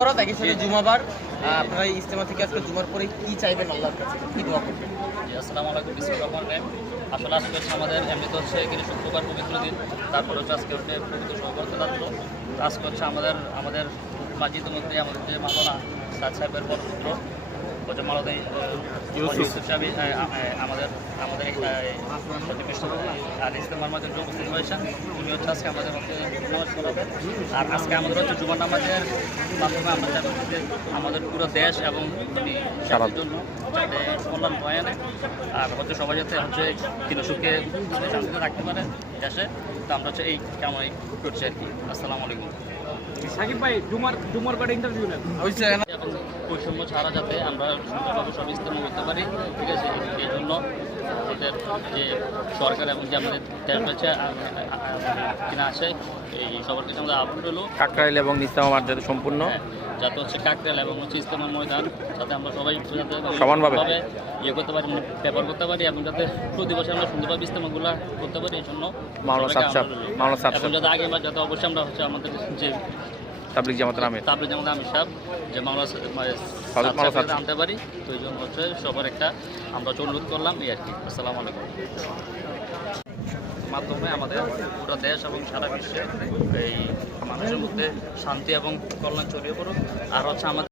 জুমাবার আপনারা ইজতেমা থেকে আজকে জুমার পরে কি চাইবেন আল্লাহর কাছে, কি দোয়া করবেন? আসসালামু আলাইকুম। বিসমিল্লাহির রহমানির রহিম। আসলে আজকে হচ্ছে আমাদের এমনিতে হচ্ছে এখানে শুক্রবার পবিত্র দিন, তারপরে হচ্ছে আজকে হচ্ছে পবিত্র সহবর্তী রাত্র। আজকে হচ্ছে আমাদের মাসজিদের মধ্যে আমাদের যে মাওলানা সাদ সাহেবের পুত্র হচ্ছে মাওলানা ইউসুফ সাহেব আমাদের ইজতেমার মাঝে উপস্থিত হয়েছেন। উনি হচ্ছে আজকে আমাদের মধ্যে নামাজ পড়াবেন। আর আজকে আমাদের হচ্ছে জুমার নামাজের মাধ্যমে আমরা চাইব যে আমাদের পুরো দেশ এবং সারার জন্য যাতে কল্যাণ বয়ে আনে, আর হচ্ছে সবাই যাতে হচ্ছে সুখে শান্তিতে থাকতে পারে দেশে। তো আমরা হচ্ছে এই কামনাই করছি আর কি। আসসালামু আলাইকুম। সাকিব ভাই জুমার পরে ইন্টারভিউ নেন এবং বৈষম্য ছাড়া যাতে আমরা সুন্দরভাবে সব ইজতেমা করতে পারি, ঠিক আছে। এই জন্য আমাদের যে সরকার এবং যে আমাদের দেশ রয়েছে কিনা আছে, এই সবার কাছে আমাদের আহ্বান রইল কাকরাইল এবং ইজতেমা মাঠ যাতে সম্পূর্ণ যাতে হচ্ছে কাকরাইল এবং হচ্ছে ইজতেমা ময়দান যাতে আমরা সবাই সমানভাবে ইয়ে করতে পারি, মানে ব্যবহার করতে পারি, এবং যাতে প্রতি বছর আমরা সুন্দরভাবে ইজতেমাগুলো করতে পারি। এই জন্য এখন যাতে আগে যাতে অবশ্যই আমরা হচ্ছে আমাদের যে তাবলিগ জামাতের আমির সাহেব যে আনতে পারি। তো এই জন্য হচ্ছে সবার একটা আমরা অনুরোধ করলাম এই আর কি। আসসালামু আলাইকুম। মাধ্যমে আমাদের পুরো দেশ এবং সারা বিশ্বে এই মানুষের মধ্যে শান্তি এবং কল্যাণ ছড়িয়ে পড়ুক। আর হচ্ছে আমাদের